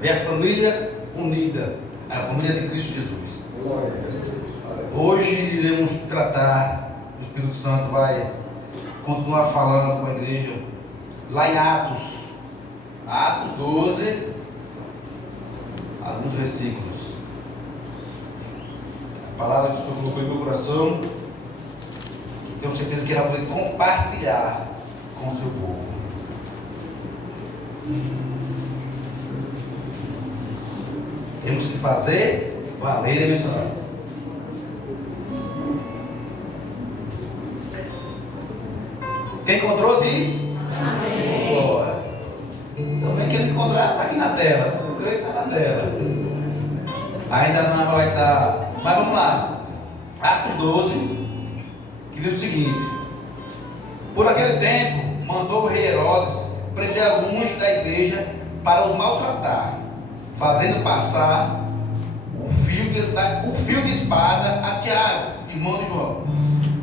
Ver a família unida, a família de Cristo Jesus. Hoje iremos tratar, o Espírito Santo vai continuar falando com a igreja, lá em Atos 12, alguns versículos. A palavra que o Senhor colocou em meu coração, tenho certeza que ela vai compartilhar com o seu povo. Temos que fazer valer e mencionar. Quem encontrou diz? Amém. Glória. Também quem não encontrar está aqui na tela. Eu creio que está na tela. Ainda não vai estar. Mas vamos lá. Atos 12, que diz o seguinte: por aquele tempo, mandou o rei Herodes prender alguns da igreja para os maltratar, fazendo passar o fio de espada a Tiago, irmão de João.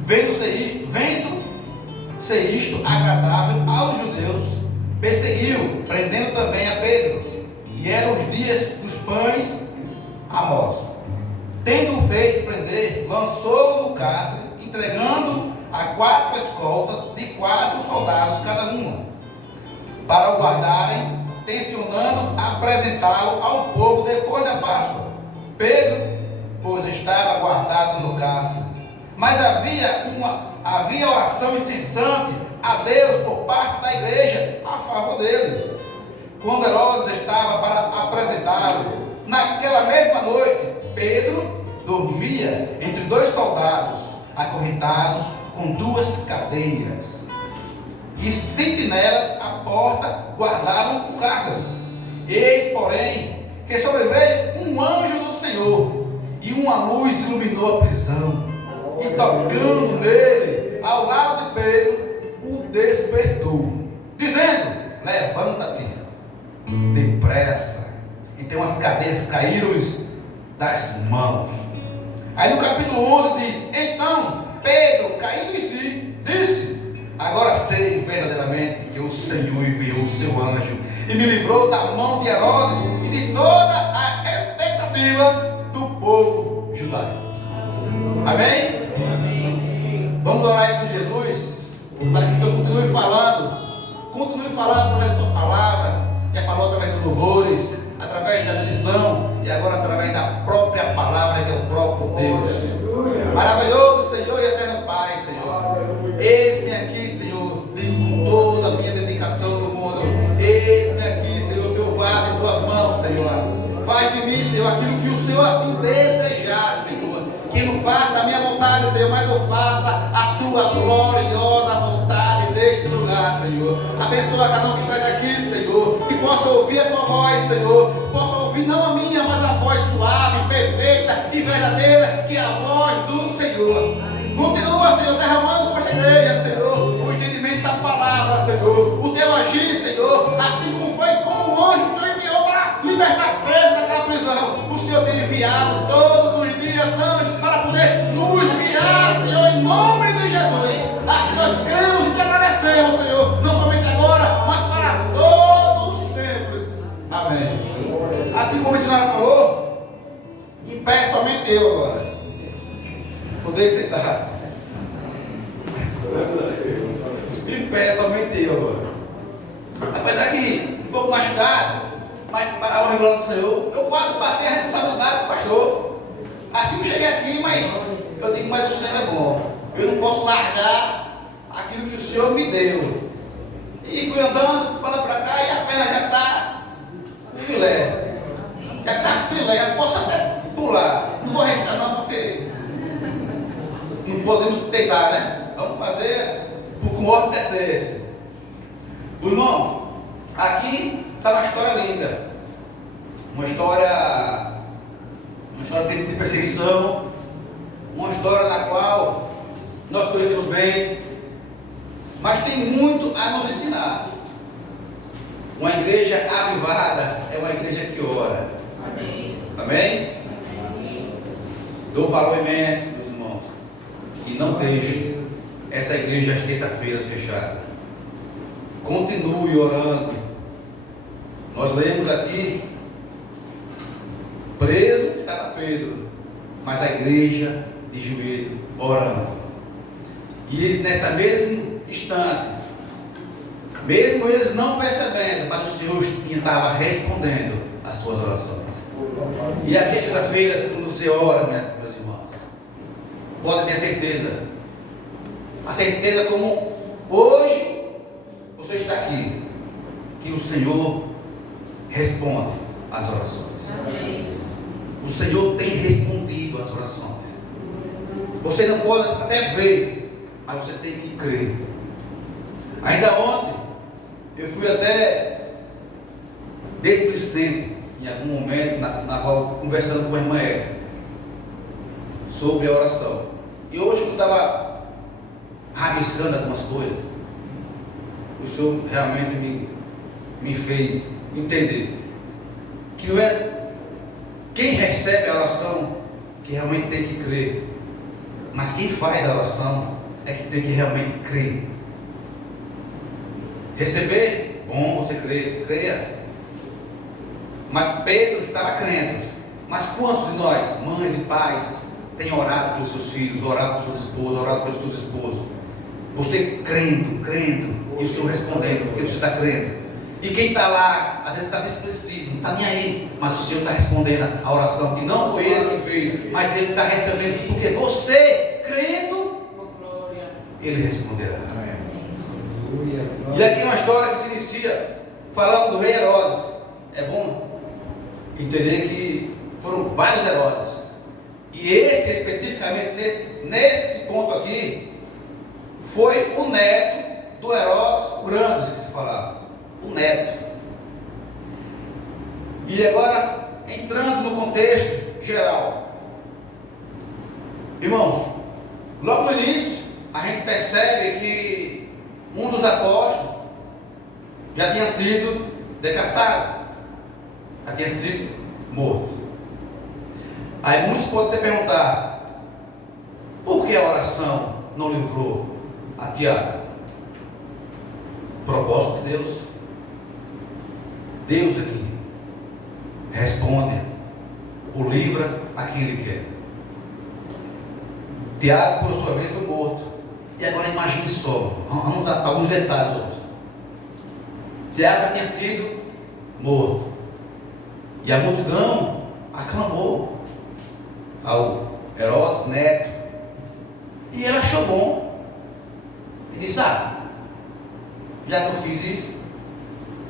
Vendo ser isto agradável aos judeus, perseguiu, prendendo também a Pedro. E eram os dias dos pães amorosos. Tendo-o feito prender, lançou-o no cárcere, entregando a 4 escoltas de 4 soldados cada uma, para o guardarem, tencionando apresentá-lo ao povo depois da Páscoa. Pedro, pois, estava guardado no cárcere, mas havia oração incessante a Deus por parte da igreja a favor dele. Quando Herodes estava para apresentá-lo, naquela mesma noite, Pedro dormia entre 2 soldados, acorrentados com 2 cadeiras, e sentinelas à porta guardavam o cárcere. Eis, porém, que sobreveio um anjo do Senhor, e uma luz iluminou a prisão, e tocando nele, ao lado de Pedro, o despertou, dizendo: levanta-te depressa. Então as cadeias caíram-lhes das mãos. Aí no capítulo 11 diz: então Pedro, caindo em si, disse: agora sei verdadeiramente que o Senhor enviou o seu anjo e me livrou da mão de Herodes e de toda a expectativa do povo judaico. Amém? Amém. Vamos orar aí com Jesus, para que o Senhor continue falando através da sua palavra. Já falou através dos louvores, através da lição e agora através da própria palavra, que é o próprio Deus. Maravilhoso Senhor e eterno Pai, Senhor. Eis-me aqui, Senhor, digo com toda a minha dedicação no mundo. Eis-me aqui, Senhor, teu vaso em tuas mãos, Senhor. Faz de mim, Senhor, aquilo que o Senhor assim desejar, Senhor. Que não faça a minha vontade, Senhor, mas eu faça a tua gloriosa vontade neste lugar, Senhor. Abençoa cada um que está aqui, Senhor, que possa ouvir a tua voz, Senhor, possa ouvir não a minha, mas a voz suave, perfeita e verdadeira, que é a voz do Senhor. Continua, Senhor, derramando sobre esta igreja, Senhor, o entendimento da palavra, Senhor, o teu agir, Senhor, assim como foi como o anjo que o Senhor enviou para libertar preso daquela prisão. O Senhor tem enviado todos os dias anjos para poder nos guiar, Senhor, em nome de Jesus. Assim nós cremos e te agradecemos, Senhor, não somente agora, mas para todos sempre. Amém. Assim como o missionário falou, em pé somente eu agora. Poder sentar. Em pé somente eu agora. Apesar que um pouco machucado, mas para a honra e glória do Senhor, eu quase passei a responsabilidade do pastor. Assim que eu cheguei aqui, mas eu digo, mas o Senhor é bom. Eu não posso largar aquilo que o Senhor me deu. E fui andando para lá para cá e a perna já está filé. Já está filé, já posso até pular. Não vou arriscar não, porque não podemos deitar, né? Vamos fazer com ordem de decência. O irmão, aqui está uma história linda. Uma história de perseguição. Uma história na qual nós conhecemos bem, mas tem muito a nos ensinar. Uma igreja avivada é uma igreja que ora. Amém? Amém? Amém. Dou valor imenso, meus irmãos, e não deixe essa igreja às terças-feiras fechada. Continue orando. Nós lemos aqui Pedro, mas a igreja de joelho orando. E eles, nessa mesmo instante, mesmo eles não percebendo, mas o Senhor estava respondendo às suas orações. E aqui, sexta-feira, quando você ora, meus irmãos, pode ter certeza, a certeza como hoje você está aqui, que o Senhor responde às orações. Amém. O Senhor tem respondido às orações. Você não pode até ver, mas você tem que crer. Ainda ontem, eu fui até displicente, em algum momento, na qual conversando com a irmã Érica, sobre a oração. E hoje, quando eu estava rabiscando algumas coisas, o Senhor realmente me fez entender que não é quem recebe a oração que realmente tem que crer, mas quem faz a oração é que tem que realmente crer. Receber, bom, você creia. Mas Pedro estava crendo. Mas quantos de nós, mães e pais, têm orado pelos seus filhos, orado pelas suas esposas, orado pelos seus esposos? Você crendo, e o Senhor respondendo, porque você está crendo. E quem está lá, às vezes está desplecido, não está nem aí, mas o Senhor está respondendo a oração, que não foi Ele que fez, mas Ele está recebendo, porque você, crendo, Ele responderá. E aqui é uma história que se inicia falando do rei Herodes. É bom entender que foram vários Herodes, e esse especificamente, nesse ponto aqui, foi o neto do Herodes o Grande, que se falava, o neto. E agora, entrando no contexto geral, irmãos, logo no início, a gente percebe que um dos apóstolos já tinha sido decapitado, já tinha sido morto. Aí muitos podem até perguntar, por que a oração não livrou a Tiago? Propósito de Deus. Deus aqui responde, o livra a quem Ele quer. Tiago, por sua vez, foi morto. E agora imagine só, vamos a alguns detalhes. Tiago já tinha sido morto, e a multidão aclamou ao Herodes neto, e ele achou bom, e disse: já que eu fiz isso,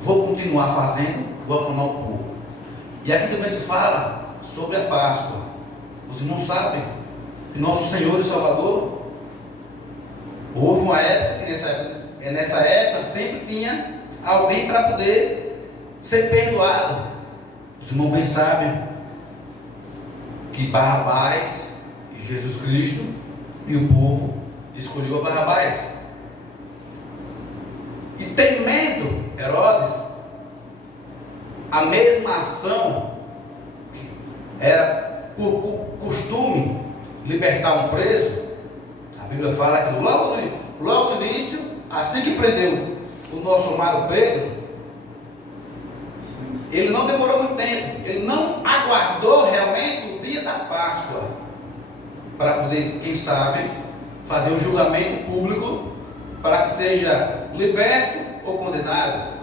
vou continuar fazendo, vou aclamar o povo. E aqui também se fala sobre a Páscoa. Os irmãos sabem que nosso Senhor e Salvador, houve uma época que nessa época sempre tinha alguém para poder ser perdoado. Os irmãos bem sabem que Barrabás e Jesus Cristo, e o povo escolheu a Barrabás. E temendo Herodes, a mesma ação, era por costume libertar um preso. A Bíblia fala que logo no início, assim que prendeu o nosso amado Pedro, ele não demorou muito tempo, ele não aguardou realmente o dia da Páscoa para poder, quem sabe, fazer um julgamento público para que seja liberto ou condenado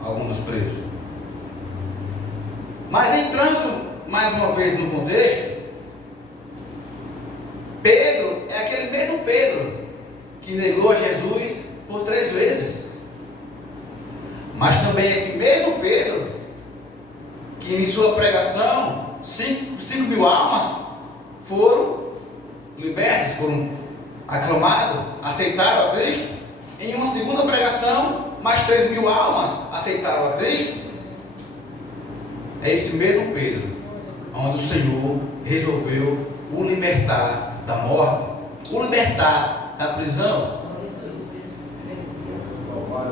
algum dos presos. Mas entrando mais uma vez no contexto, Pedro é aquele mesmo Pedro que negou a Jesus por 3 vezes. Mas também esse mesmo Pedro que em sua pregação 5.000 almas foram libertas, foram aclamados, aceitaram a Cristo. Em uma segunda pregação, mais 3.000 almas aceitaram a Cristo. É esse mesmo Pedro onde o Senhor resolveu o libertar da morte, o libertar da prisão.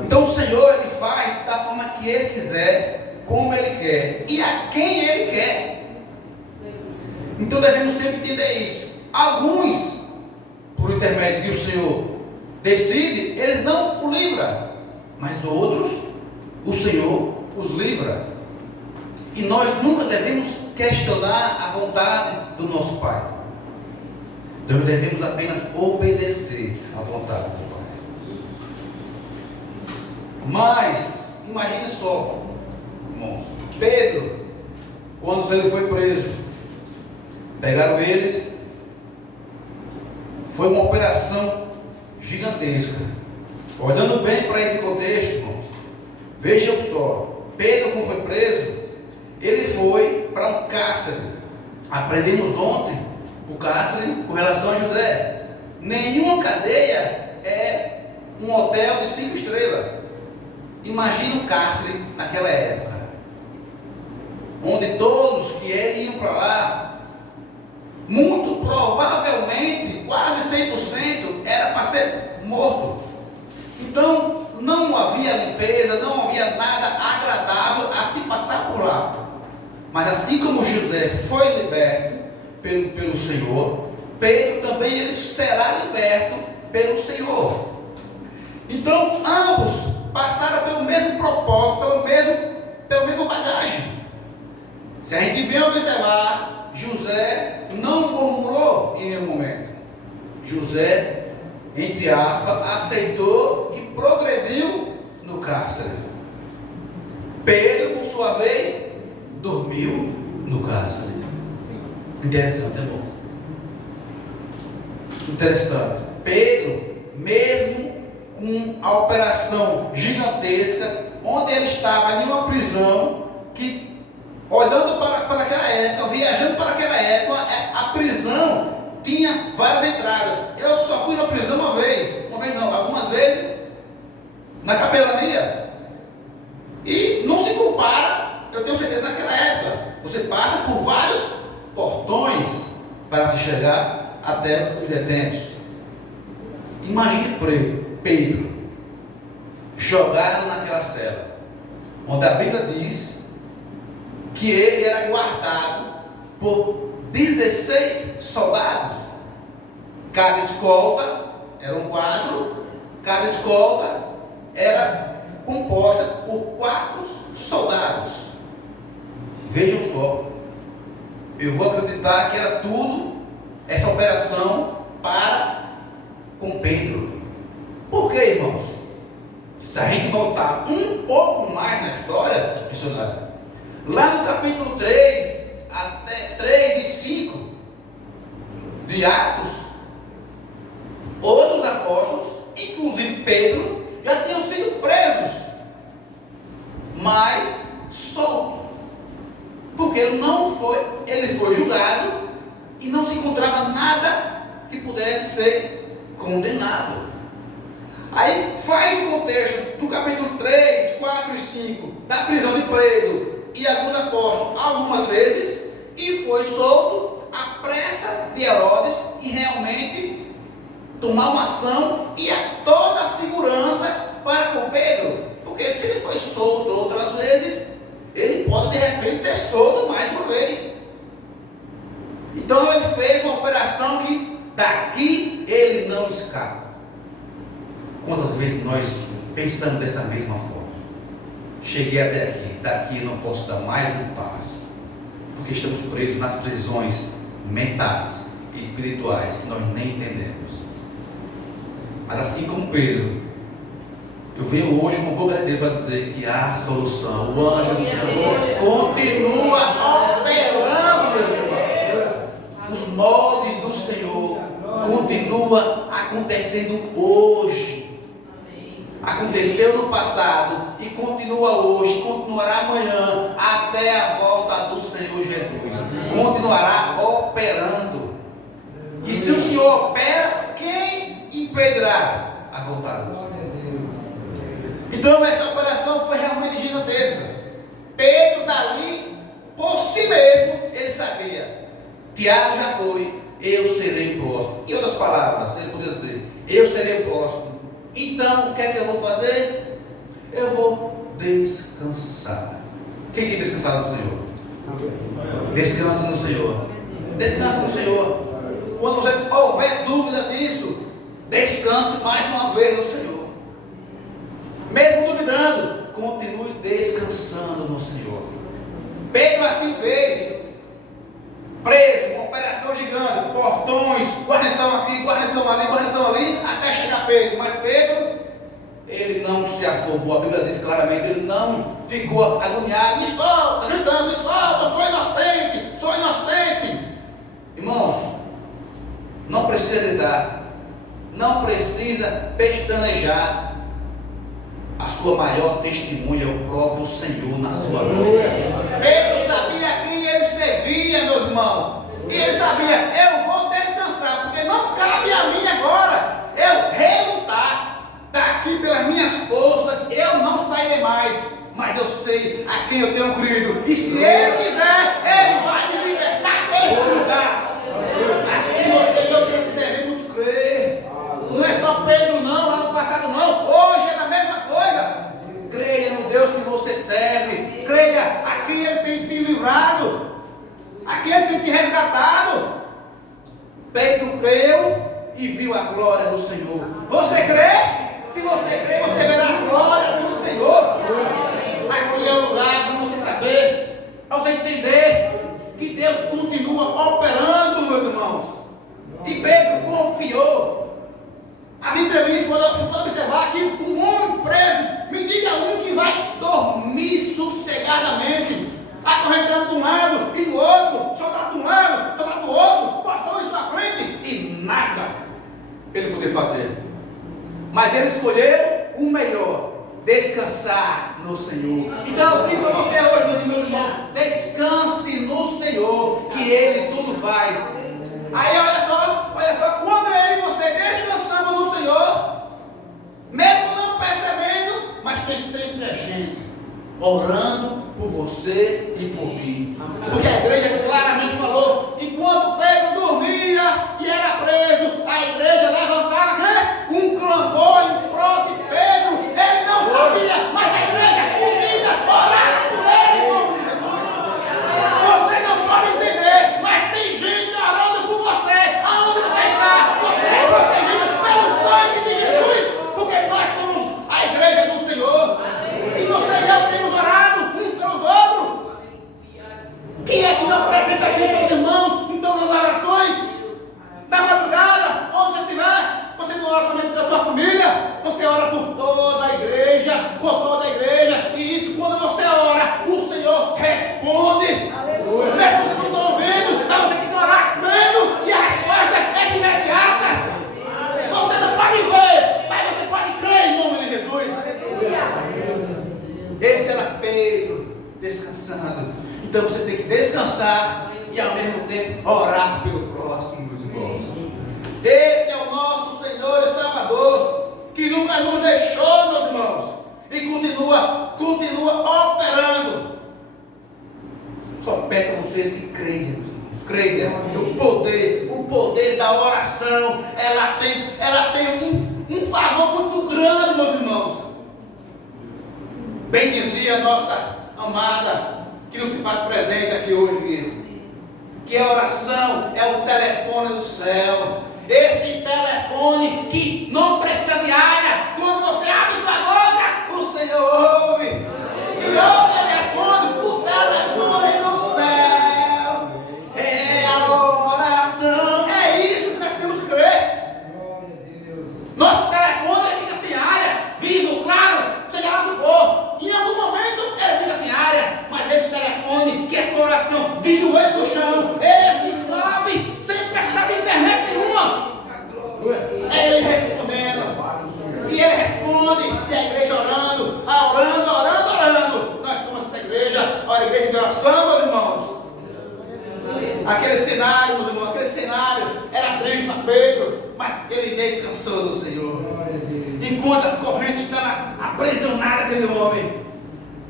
Então o Senhor, Ele faz da forma que Ele quiser, como Ele quer e a quem Ele quer. Então devemos sempre entender isso. Alguns, por intermédio que o Senhor decide, Ele não o livra, mas outros, o Senhor os livra. E nós nunca devemos questionar a vontade do nosso Pai. Nós devemos apenas obedecer à vontade do Pai. Mas, imagine só, irmãos, Pedro, quando ele foi preso, pegaram eles, foi uma operação gigantesca. Olhando bem para esse contexto, irmãos, vejam só, Pedro, quando foi preso, ele foi para um cárcere. Aprendemos ontem o cárcere com relação a José. Nenhuma cadeia é um hotel de 5 estrelas. Imagina um cárcere naquela época, onde todos que iam para lá, muito provavelmente, quase 100%, era para ser morto. Então, não havia limpeza, não havia nada agradável a se passar por lá. Mas assim como José foi liberto pelo Senhor, Pedro também ele será liberto pelo Senhor. Então, ambos passaram pelo mesmo propósito, pela mesma bagagem. Se a gente bem observar, José não murmurou em nenhum momento. José, entre aspas, aceitou e progrediu no cárcere. Pedro, por sua vez, dormiu no cárcere. Interessante, é bom. Interessante. Pedro, mesmo com a operação gigantesca, onde ele estava em uma prisão, que olhando para aquela época, viajando para aquela época, a prisão tinha várias entradas. Eu só fui na prisão uma vez não, algumas vezes, na capelania. E não se compara, eu tenho certeza, naquela época. Você passa por vários portões para se chegar até os detentos. Imagine Pedro jogado naquela cela, onde a Bíblia diz que ele era guardado por 16 soldados. Cada escolta, eram 4, cada escolta era composta por 4 soldados. Vejam só, eu vou acreditar que era tudo essa operação com Pedro. Por quê, irmãos? Se a gente voltar um pouco mais na história, missionário, lá no capítulo 3, até 3 e 5 de Atos, outros apóstolos, inclusive Pedro, já tinham sido presos, mas solto, porque ele foi julgado e não se encontrava nada que pudesse ser condenado. Aí faz o contexto do capítulo 3, 4 e 5 da prisão de Pedro e alguns apóstolos algumas vezes, e foi solto à pressa de Herodes e realmente tomar uma ação e a toda a segurança para com Pedro, porque se ele foi solto outras vezes, ele pode de repente ser solto mais uma vez. Então ele fez uma operação que daqui ele não escapa. Quantas vezes nós pensamos dessa mesma forma? Cheguei até aqui, daqui eu não posso dar mais um passo, porque estamos presos nas prisões mentais e espirituais que nós nem entendemos. Mas assim como Pedro, eu venho hoje com boca de Deus para dizer que há solução. O anjo do Senhor continua operando, meus irmãos. Os moldes do Senhor continuam acontecendo hoje. Aconteceu no passado e continua hoje, continuará amanhã, até a volta do Senhor Jesus. Continuará operando. E se o Senhor opera, quem impedirá a vontade do Senhor? Então essa operação foi realmente gigantesca. Pedro dali, por si mesmo, ele sabia. Tiago já foi, eu serei o próximo. Em outras palavras, ele podia dizer, eu serei o próximo. Então, o que é que eu vou fazer? Eu vou descansar. Quem tem descansado no Senhor? Descansa no Senhor. Descansa no Senhor. Quando você houver dúvida disso, descanse mais uma vez no Senhor. Mesmo duvidando, continue descansando no Senhor. Pedro assim fez. preso, uma operação gigante, portões, guarnição aqui, guarnição ali, até chegar Pedro. Mas Pedro, ele não se afobou. A Bíblia diz claramente, ele não ficou agoniado, me solta, gritando, me solta, sou inocente. Irmãos, não precisa gritar, não precisa pestanejar. A sua maior testemunha é o próprio Senhor na sua vida. Pedro sabia quem ele servia, meus irmãos. E ele sabia, eu vou descansar, porque não cabe a mim agora eu relutar daqui pelas minhas forças, eu não sairei mais. Mas eu sei a quem eu tenho crido. E se ele quiser, ele vai me libertar desse lugar. Assim você e eu devemos crer. Não é só Pedro não, lá no passado não. Hoje é da mesma coisa. Creia no Deus que você serve. Creia a quem ele tem te livrado, a quem ele tem te resgatado. Pedro creu e viu a glória do Senhor. Você crê? Se você crê, você verá a glória do Senhor. Aqui é o lugar para você saber, para você entender que Deus continua operando, meus irmãos. E Pedro confiou. As entrevistas, você pode observar que um homem preso, me diga um que vai dormir sossegadamente, acorrentando de um lado e do outro, soldado de um lado, soldado do outro, portões na frente, e nada ele poder fazer. Mas eles escolheram o melhor: descansar no Senhor. Então eu digo para você hoje, meu irmão, descanse no Senhor, que Ele tudo faz. Aí olha só, quando eu e você descansamos no Senhor, mesmo não percebendo, mas tem sempre a gente orando por você e por mim. Porque a igreja claramente falou, enquanto Pedro dormia e era preso, a igreja levantava, né, um clamor em prol de Pedro. Ele não sabia, mas a igreja unida orava por ele, irmão. Você não pode entender, mas tem gente orando por você. Aonde você está? Você é protegido pelo sangue de Jesus, porque nós somos a igreja do Senhor. E você e eu temos orado uns pelos outros. Quem é que não apresenta aqui, meus irmãos, em todas as orações? Da madrugada, onde você estiver, você não ora também pela sua família, você ora por toda a igreja, e isso, quando você ora, o Senhor responde. Mesmo que você não está ouvindo, mas você tem que orar crendo, e a resposta é imediata. Você não pode ver, mas você pode crer em nome de Jesus. Esse era Pedro descansando. Então você tem que descansar e ao mesmo tempo orar pelo próximo, meus irmãos. Esse é o nosso Senhor e Salvador, que nunca nos deixou, meus irmãos, e continua operando. Só peço a vocês que creiam, meus irmãos, creiam que o poder da oração, ela tem um favor muito grande, meus irmãos. Bem dizia a nossa amada, que nos faz presente aqui hoje, que a oração é o telefone do céu. Esse telefone que não precisa de área. Quando você abre sua boca, o Senhor ouve. E ouve o telefone do céu. É a oração. É isso que nós temos que crer. Nosso telefone ele fica sem área, vivo, claro, seja lá o que for. Em algum momento ele fica sem área. Mas esse telefone, que é sua oração, de joelho no chão, esse sabe, sem precisar de internet nenhuma. É ele respondendo. E ele responde. E a igreja orando. Nós somos essa igreja, a igreja de oração, meus irmãos. Aquele cenário, meus irmãos, era triste para Pedro, mas ele descansou no Senhor. Enquanto as correntes estavam aprisionadas aquele homem,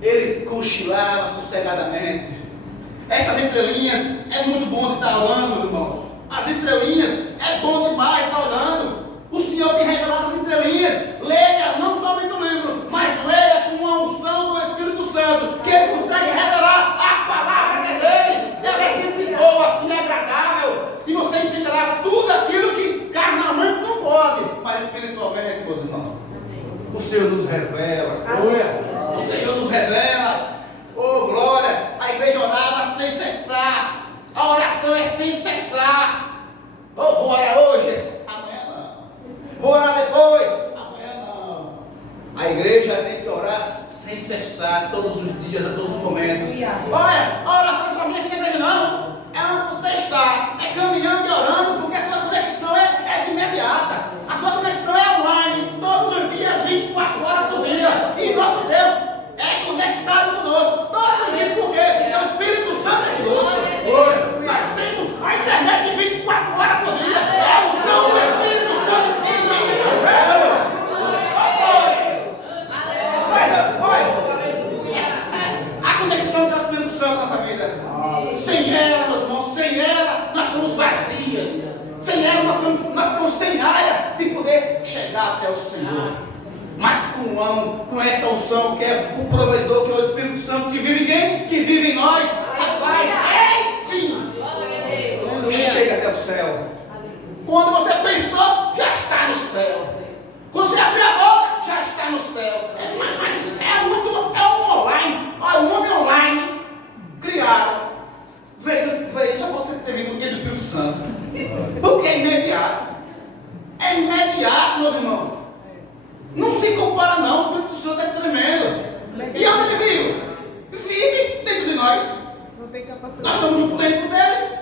ele cochilava sossegadamente. Essas entrelinhas é muito bom de estar olhando, meus irmãos. As entrelinhas é bom demais estar olhando. O Senhor tem revelado as entrelinhas. Leia não somente o livro, mas leia com a unção do Espírito Santo, que ele consegue revelar a palavra que é dele. Ela é sempre boa e agradável, e você entenderá tudo aquilo que carnalmente não pode, mas espiritualmente, meus irmãos, o Senhor nos revela. O Senhor nos revela. Oh glória. A igreja orava sem cessar. A oração oração é sem cessar. Eu vou orar hoje, amanhã não. Vou orar depois, amanhã não. A igreja tem que orar sem cessar, todos os dias, a todos os momentos. Olha, a oração só minha aqui na igreja não. É onde você está. É caminhando e orando, porque a sua conexão é de imediata. A sua conexão é online, todos os dias, 24 horas por dia. E nosso Deus é conectado conosco. Todos os dias, por quê? Porque o Espírito Santo é conosco. Nós temos a internet de 24 horas por dia. É a unção do Espírito Santo em mim e no céu. A conexão do Espírito Santo na nossa vida. Sem ela, meus irmãos, sem ela, nós estamos vazias. Sem ela, nós estamos sem área de poder chegar até o Senhor. Mas com essa unção que é o provedor, que é o Espírito Santo, que vive em quem? Que vive em nós. Rapaz, é sim. Chega até o céu. Quando você pensou, já está no céu. Quando você abrir a boca, já está no céu. É um online. Olha, um homem online criado. Veio só você ter vindo do Espírito Santo. Porque é imediato. É imediato, meus irmãos. Não se compara não, o Espírito Santo é tremendo. E onde ele vive? Vive dentro de nós. Nós somos o templo dele.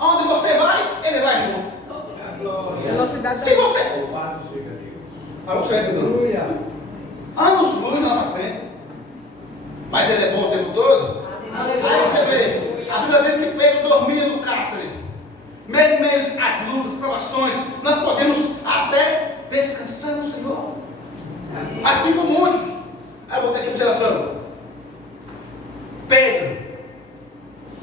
Onde você vai, ele vai junto. Se você... Anos-luz na nossa frente. Mas ele é bom o tempo todo? Aí você vê, a Bíblia diz que Pedro dormia no cárcere. Mesmo meio as lutas, provações, nós podemos até descansar no Senhor. Assim como muitos. Aí eu vou ter aqui observação. Pedro,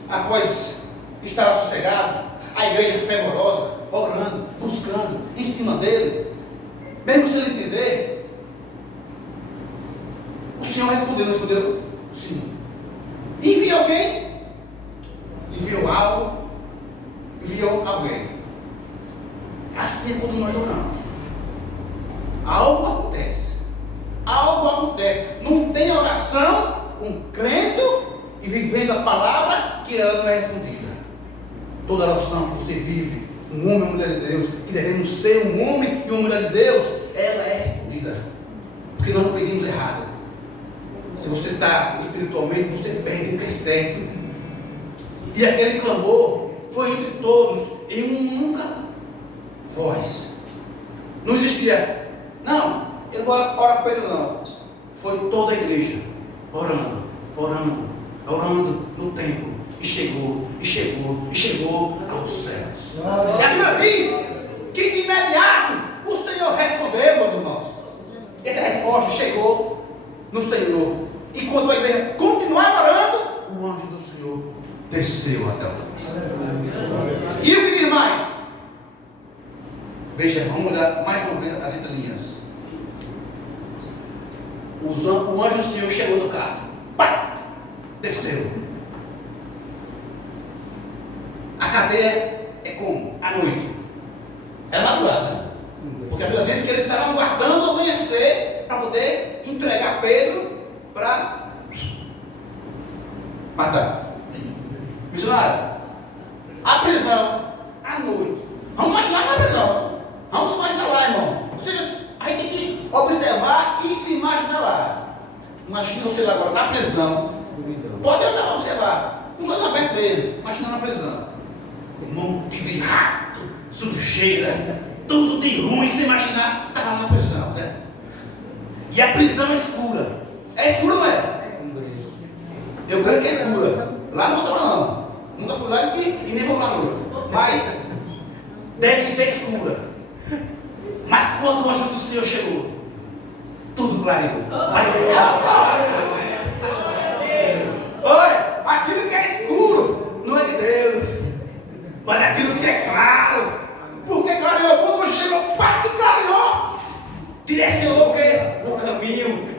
após estar sossegado, a igreja fervorosa, orando, buscando, em cima dele, mesmo sem ele entender, o Senhor respondeu, sim. Enviou quem? Enviou algo, enviou alguém. Assim quando nós oramos, algo acontece. Algo acontece. Não tem oração com crendo e vivendo a palavra que ela não é respondida. Toda oração que você vive, um homem e uma mulher de Deus, que devemos ser um homem e uma mulher de Deus, ela é respondida. Porque nós não pedimos errado. Se você está espiritualmente, você pede o que é certo. E aquele clamor foi entre todos, em uma única voz. Não existia, não, eu não vou orar para ele não. Foi toda a igreja, orando no templo. E chegou aos céus. E a Bíblia diz que de imediato o Senhor respondeu, meus irmãos. Essa resposta chegou no Senhor. E quando a igreja continuava orando, o anjo do Senhor desceu até o céu. E o que diz mais? Veja, vamos olhar mais uma vez as entrelinhas. O anjo do Senhor chegou no cárcere. Pá! Desceu. A cadeia é como? À noite. É madrugada, né? Porque a Bíblia diz que eles estavam aguardando amanhecer para poder entregar Pedro para matar. Missionário, a prisão à noite. Vamos imaginar na prisão. Vamos imaginar lá, irmão. Ou seja, a gente tem que observar e se imaginar lá. Imagina você lá agora na prisão. Pode olhar para observar. Não vai lá perto dele. Imagina na prisão. Um monte de rato, sujeira, tudo de ruim. Você imaginar, estava na prisão, né? E a prisão é escura. É escura ou não é? Eu creio que é escura. Lá não vou estar lá não. Nunca fui lá e nem vou lá não. Mas deve ser escura. Mas quando o anjo do Senhor chegou, tudo clareou. Olha, aquilo que é escuro não é de Deus. Mas aquilo que é claro. Porque clareou quando chegou, pá, que clareou. Direcionou o quê? O caminho.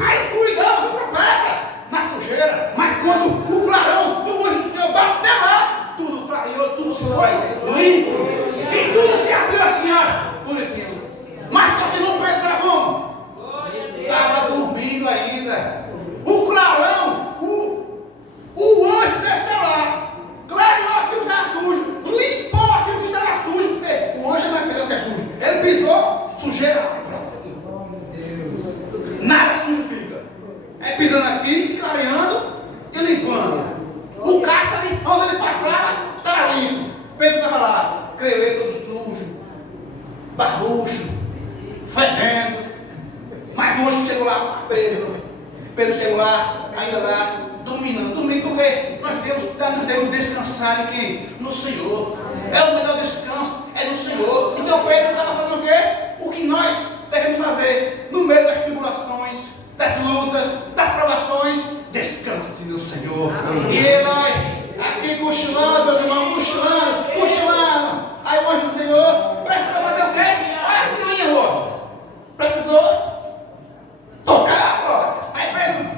A escuridão se tropeça na sujeira. Mas quando o clarão do anjo do Senhor bateu lá, tudo clareou, tudo se foi limpo. E tudo se abriu assim, ó, bonitinho. Mas você não pode estar como? Estava dormindo ainda. O clarão, o anjo desceu lá, clareou aquilo que estava sujo. estava lá, creio eu, todo sujo, barbucho, fedendo. Mas o anjo chegou lá, Pedro chegou lá, ainda lá, dormindo, porque nós devemos descansar em quem? No Senhor. É o melhor descanso, é no Senhor. Então Pedro estava fazendo o quê? O que nós devemos fazer no meio das tribulações, das lutas, das provações. Descanse no Senhor. E ele vai aqui cochilando, meus irmãos, cochilando. Aí o anjo do Senhor precisa fazer o quê? Olha que linha, irmão. Precisou tocar a porta. Aí Pedro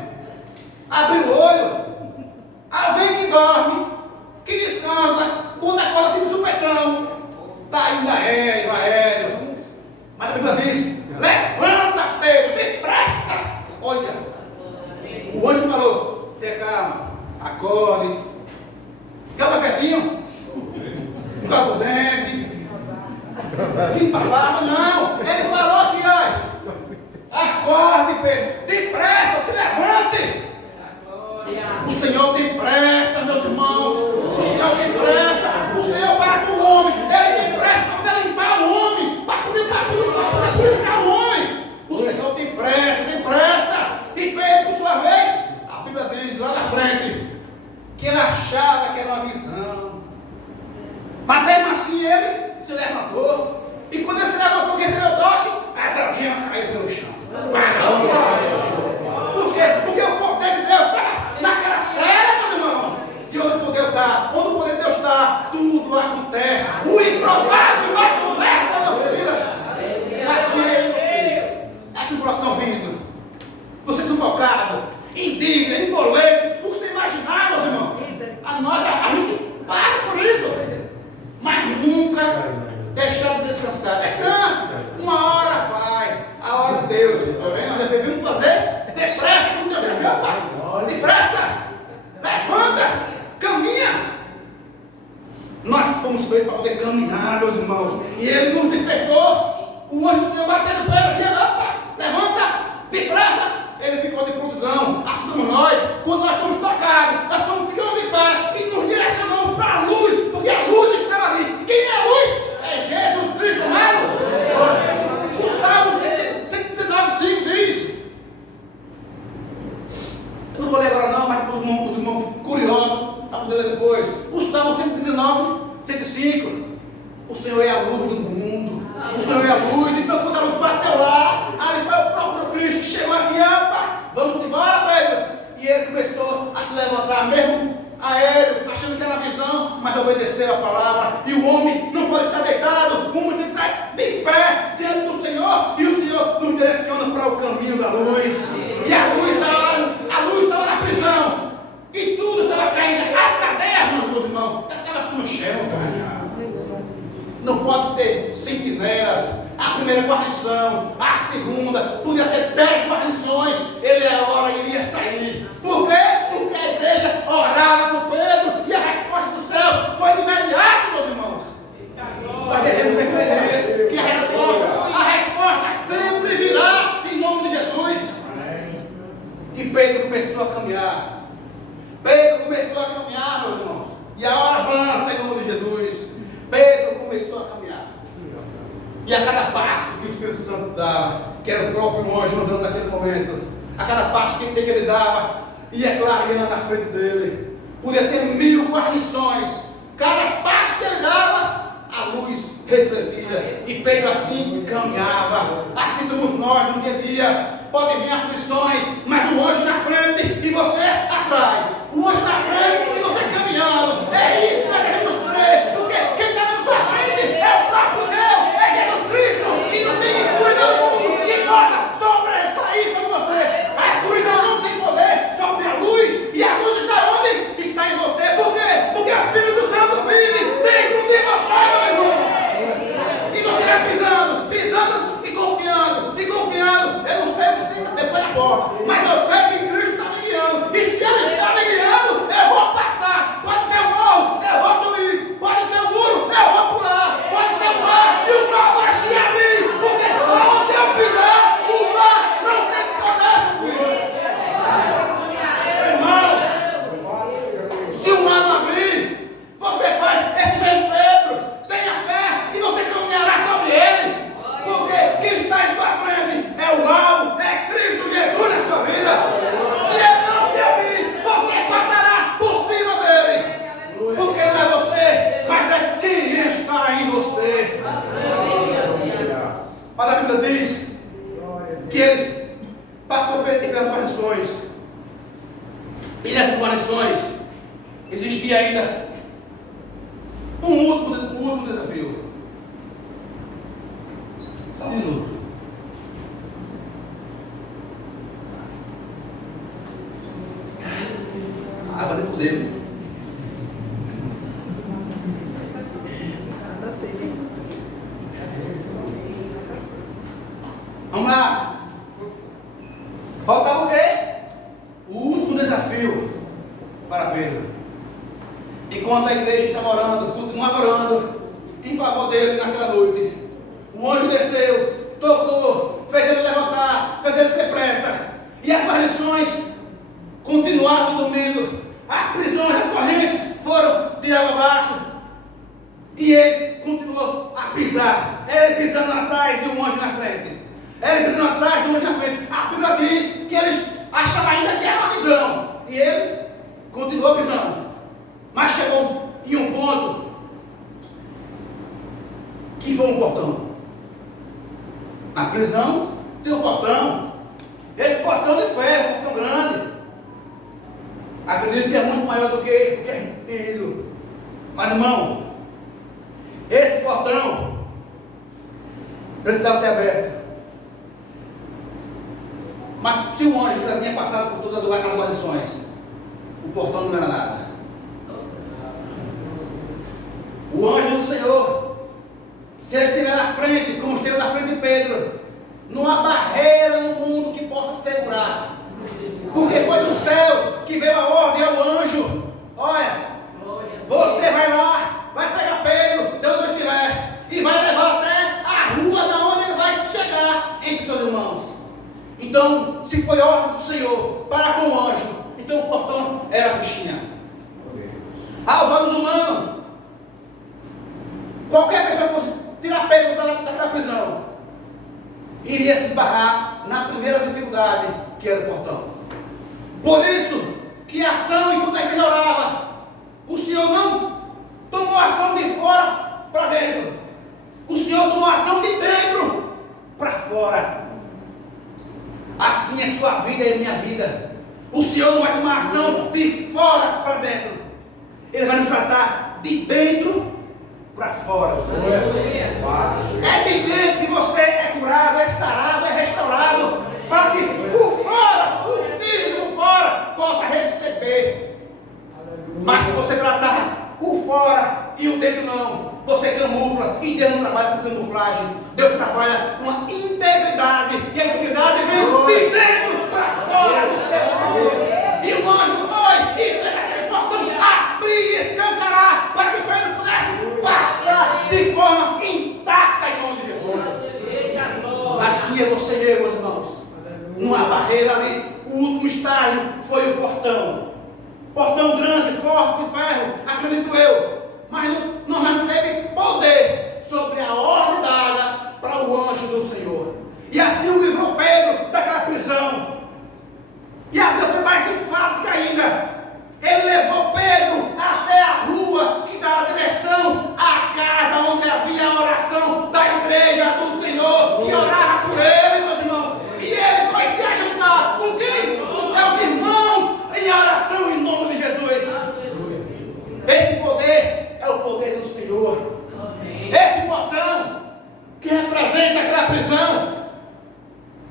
abriu o olho. Alguém que dorme, que descansa, quando acorda assim no supetão, está indo aéreo. Mas a Bíblia diz: levanta, Pedro, depressa. Olha, o anjo falou: tenha calma, acorde, quer um cafezinho? Escova o dente, limpa a barba. Não, ele falou aqui, olha, acorde, Pedro, depressa, se levante. O Senhor tem pressa, meus irmãos. O Senhor tem pressa. O Senhor para com o homem. Ele tem pressa para poder limpar o homem, para poder purificar o homem. O Senhor tem pressa. E Pedro, por sua vez, a Bíblia diz lá na frente que ele achava que era uma visão. Mas mesmo assim ele se levantou. E quando ele se levantou, recebeu o toque, as algemas caíram pelo chão. Por quê? Porque o poder de Deus estava naquela cela, meu irmão. E onde o poder de Deus está, tudo acontece. O improvável acontece na nossa vida. Assim, a tribulação vindo, você sufocado, indigno, embolento, o que você imaginar, meus irmãos. A gente passa por isso, mas nunca deixar de descansar. Descanse, uma hora faz, a hora de Deus. Está vendo? Nós devemos fazer depressa, como Deus quer, pai. Depressa, levanta, caminha. Nós fomos feitos para poder caminhar, meus irmãos. E Ele nos despertou. O anjo do Senhor batendo o pé aqui, opa, levanta, depressa. Ele ficou de prontidão. Assim somos nós. Quando nós somos tocados, nós fomos ficando de pé e nos direcionamos para a luz, porque a luz estava ali. E quem é a luz? É Jesus Cristo, amado. O Salmo 119,5 diz. Eu não vou ler agora não, mas os irmãos curiosos, para poder ler depois. O Salmo 119,105. O Senhor é a luz do mundo. O Senhor é a luz. Então quando a luz bateu lá, ali foi o próprio Cristo que chegou aqui, opa, vamos embora, Pedro. E ele começou a se levantar mesmo aéreo, achando que era visão, mas obedeceu a palavra. E o homem não pode estar deitado, o homem tem que estar de pé diante do Senhor. E o Senhor nos direciona para o caminho da luz. E a luz estava na prisão. E tudo estava caindo. As cadeias, meus irmãos, estava no chão. Não pode ter sentinelas. A primeira guarnição, a segunda, podia ter 10 guarnições. Ele a hora iria sair. Por quê? Porque a igreja orava por Pedro e a resposta do céu foi de imediato, meus irmãos. Nós devemos entender que a resposta sempre virá em nome de Jesus. E Pedro começou a caminhar. Meus irmãos. E a hora avança em nome de Jesus. Pedro começou a caminhar. E a cada passo que o Espírito Santo dava, que era o próprio anjo andando naquele momento, a cada passo que ele dava, ia clareando na frente dele. Podia ter 1000 guarnições. Cada passo que ele dava, a luz refletia. E Pedro assim caminhava. Assim somos nós no dia a dia. Podem vir aflições, mas o anjo na frente e você atrás. O anjo na frente e você caminhando. É isso que nós devemos crer. Porque quem está na sua frente é o próprio Deus, é Jesus Cristo. E não tem escuridão no mundo que possa sobressair sobre você. A escuridão não tem poder sobre a luz. E a luz está onde? Está em você. Por quê? Porque o Espírito Santo vive dentro de você, meu irmão. E você vai pisando e confiando. Eu não sei o que tem depois da porta, mas eu sei que Cristo está me guiando. E se Ele está me guiando, eu vou passar. Bíblia diz que ele passou pelas guarnições. E nessas guarnições existia ainda um último desafio. Só um minuto. Água de poder. Vamos lá. Faltava o quê? O último desafio para Pedro. Enquanto a igreja estava orando, continuava orando em favor dele naquela noite, o anjo desceu, tocou, fez ele levantar, fez ele ter pressa. E as guarnições continuavam dormindo. As prisões, as correntes foram de água abaixo. E ele continuou a pisar. Ele pisando atrás e o anjo na frente. Ele pisando atrás e o anjo na frente. A Bíblia diz que eles achavam ainda que era uma visão. E ele continuou pisando. Mas chegou em um ponto que foi um portão. Na prisão tem um portão. Esse portão de ferro, um portão grande. Acredito que é muito maior do que a gente tem ido. Mas, irmão, esse portão precisava ser aberto. Mas se o anjo já tinha passado por todas as guarnições, o portão não era nada. O anjo do Senhor, se ele estiver na frente, como esteve na frente de Pedro, não há barreira no mundo que possa segurar. Porque foi do céu que veio a ordem ao anjo: olha, você vai lá, vai pegar Pedro, de onde estiver, e vai levar até a rua da onde ele vai chegar entre seus irmãos. Então, se foi ordem do Senhor para com o anjo, então o portão era a fichinha. Aos olhos humanos, qualquer pessoa que fosse tirar Pedro daquela prisão, iria se esbarrar na primeira dificuldade, que era o portão. Por isso que a ação, enquanto a igreja orava, o Senhor não tomou ação de fora para dentro. O Senhor tomou ação de dentro para fora. Assim é sua vida e minha vida. O Senhor não vai tomar ação de fora para dentro. Ele vai nos tratar de dentro para fora. É de dentro que você é curado, é sarado, é restaurado, para que por fora, o filho por fora possa receber. Mas se você tratar o fora e o dentro não, você camufla, e Deus não trabalha com camuflagem. Deus trabalha com a integridade, e a integridade vem de dentro para fora do seu amor. E o anjo foi e fez aquele portão abrir e escancarar para que Pedro pudesse passar de forma intacta em nome de Jesus. Assim é você e eu, meus irmãos. Não há barreira ali. O último estágio foi o portão. Portão grande, forte, de ferro, acredito eu. Mas não teve poder sobre a ordem dada para o anjo do Senhor. E assim o livrou Pedro daquela prisão. E a Bíblia foi mais enfática ainda. Ele levou Pedro até a rua que dava direção à casa onde havia a oração da igreja do Senhor, que orava por ele, meus irmãos. E ele foi se ajuntar com quem? Com seus irmãos em oração em nome de Jesus. Esse poder é o poder do Senhor. Esse portão que representa aquela prisão,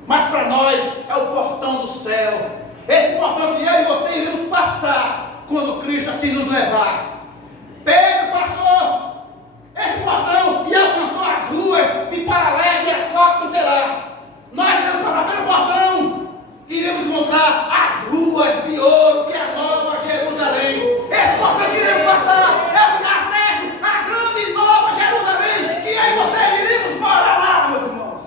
mas para nós é o portão do céu. Esse portão que eu e você iremos passar quando Cristo assim nos levar. Pedro passou esse portão e alcançou as ruas de Paralelo e Asfalto, sei lá. Nós iremos passar pelo portão e iremos encontrar as ruas de ouro, que é a Nova Jerusalém. Esse portão que iremos passar é o que dá acesso à grande Nova Jerusalém, que aí você iremos morar lá, meus irmãos.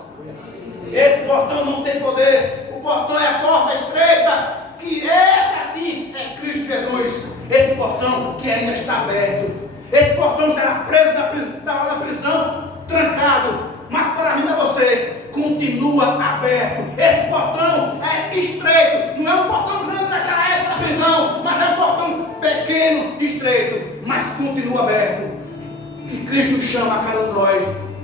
Esse portão não tem poder. O portão é a porta estreita, que esse assim é Cristo Jesus. Esse portão que ainda está aberto. Esse portão estará preso na prisão, trancado. Mas para mim e para você, continua aberto. Esse portão é estreito. Não é um portão grande naquela época da prisão, mas é um portão pequeno, estreito, mas continua aberto. E Cristo chama a cada um de nós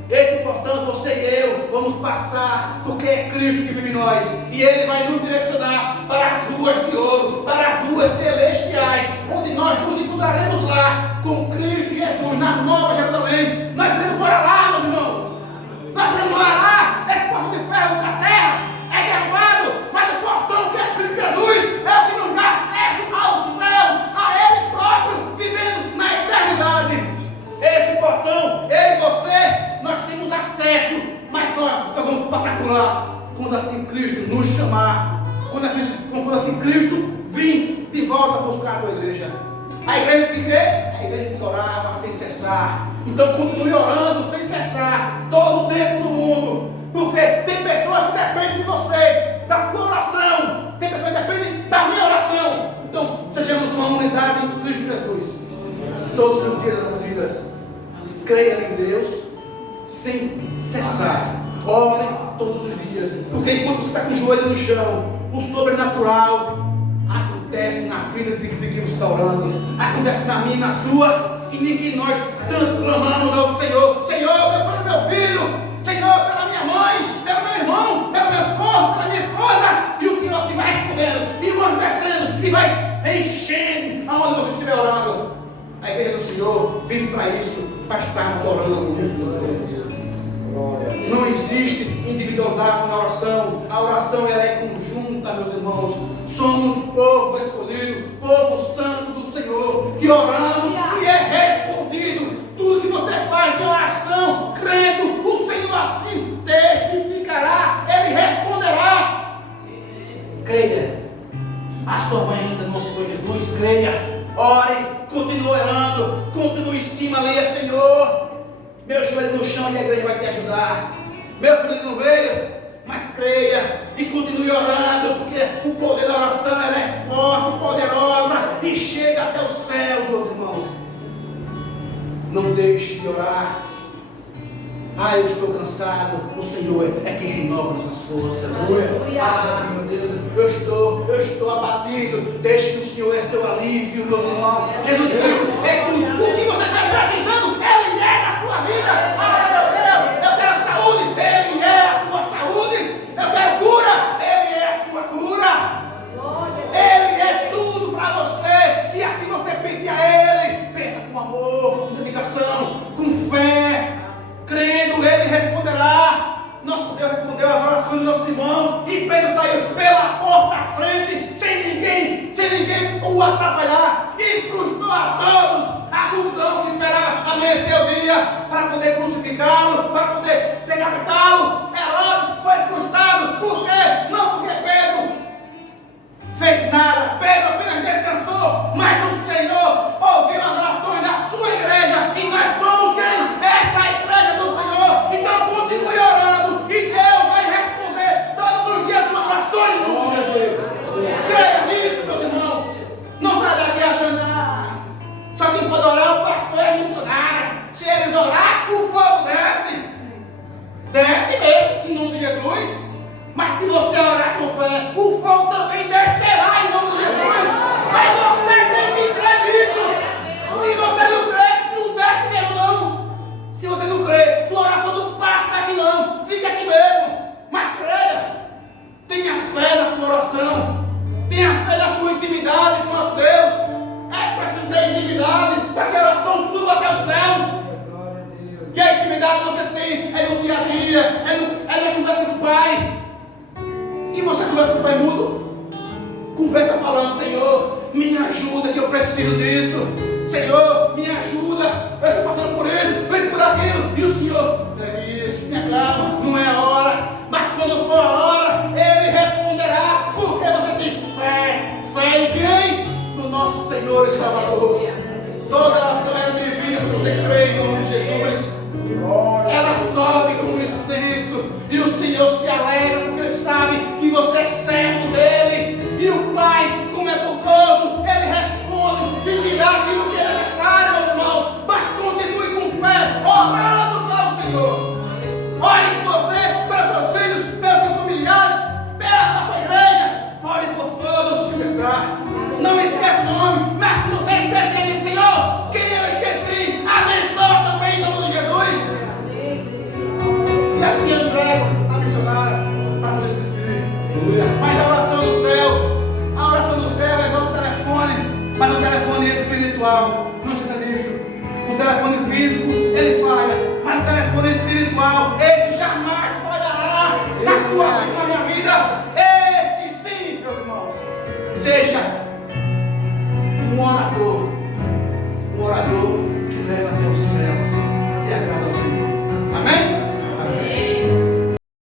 Esse portão, você e eu vamos passar, porque é Cristo que vive em nós, e Ele vai nos direcionar para as ruas de ouro, para as ruas celestiais, onde nós nos encontraremos lá com Cristo Jesus, na Nova Jerusalém. Nós iremos morar lá, meus irmãos. Nós iremos morar lá. Esse portão de ferro da terra é derrubado, mas o portão que é Cristo Jesus é o que nos dá acesso aos céus, a Ele próprio, vivendo na eternidade. Esse portão, eu e você, nós temos acesso, mas nós só vamos passar por lá quando assim Cristo nos chamar, quando assim Cristo vir de volta buscar a tua igreja. A igreja que crê é a igreja que orava sem cessar. Então continue orando sem cessar, todo o tempo do mundo, porque tem pessoas que dependem de você, da sua oração, tem pessoas que dependem da minha oração. Então sejamos uma unidade em Cristo Jesus, todos os dias das nossas vidas. Creia em Deus sem cessar. Ore todos os dias. Porque enquanto você está com o joelho no chão, o sobrenatural acontece na vida de quem você está orando. Acontece na minha e na sua. E ninguém nós tanto clamamos ao Senhor. Senhor, pelo meu filho. Senhor, pela minha mãe. Pelo meu irmão. Pelo meu esposo. Pela minha esposa. E o Senhor assim vai respondendo. E o anjo descendo. E vai enchendo aonde você estiver orando. A igreja do Senhor vive para isso, para estarmos orando uns pelos outros. Não existe individualidade na oração. A oração ela é conjunta, meus irmãos. Somos povo escolhido, povo santo do Senhor, que oramos e é respondido. Tudo que você faz de oração, crendo, o Senhor assim testificará, Ele responderá. Creia. A sua mãe ainda não aceitou Jesus, creia. Ore, continue orando, continue em cima, leia, Senhor, meu joelho no chão e a igreja vai te ajudar. Meu filho não veio, mas creia e continue orando, porque o poder da oração ela é forte, poderosa e chega até os céus, meus irmãos. Não deixe de orar. Eu estou cansado. O Senhor é quem renova nossas forças. Meu Deus, eu estou abatido. Deixe que o Senhor é seu alívio, meus irmãos. Jesus Cristo é tudo. O que você está precisando, Ele é da sua vida. Meu Deus, eu quero saúde, Ele é a sua saúde. Eu quero cura, Ele é a sua cura. Ele é tudo para você. Se assim você pedir a Ele, peça com amor, com dedicação, com fé. Crendo, Ele responderá. Nosso Deus respondeu às orações dos nossos irmãos. E Pedro saiu pela porta à frente, sem ninguém o atrapalhar. E frustrou a todos, a multidão que esperava amanhecer o dia para poder crucificá-lo, para poder decapitá-lo. Herodes foi frustrado. Por quê? Não porque Pedro fez nada. Pedro apenas descansou. Mas o Senhor ouviu as orações da sua igreja. E nós somos quem? Essa igreja do Senhor. Então continue orando. E Deus vai responder todos os dias suas orações. Em nome de Jesus. Creia nisso, meu irmão. Não sai daqui achando, só quem pode orar é o pastor e a missionária. Se eles orar, o fogo desce. Desce mesmo, em nome de Jesus. Mas se você orar com fé, o fogo também descerá em nome de Jesus. Mas você tem que crer nisso. Se você não crê, não desce mesmo não. Se você não crê, sua oração não passa daqui não. Fica aqui mesmo. Mas creia. Tenha fé na sua oração. Tenha fé na sua intimidade com nosso Deus. É preciso ter intimidade para que a oração suba até os céus. E a intimidade você tem é no dia a dia, é na conversa com o Pai. E você conversa com o Pai mudo? Conversa falando, Senhor, me ajuda que eu preciso disso. Senhor,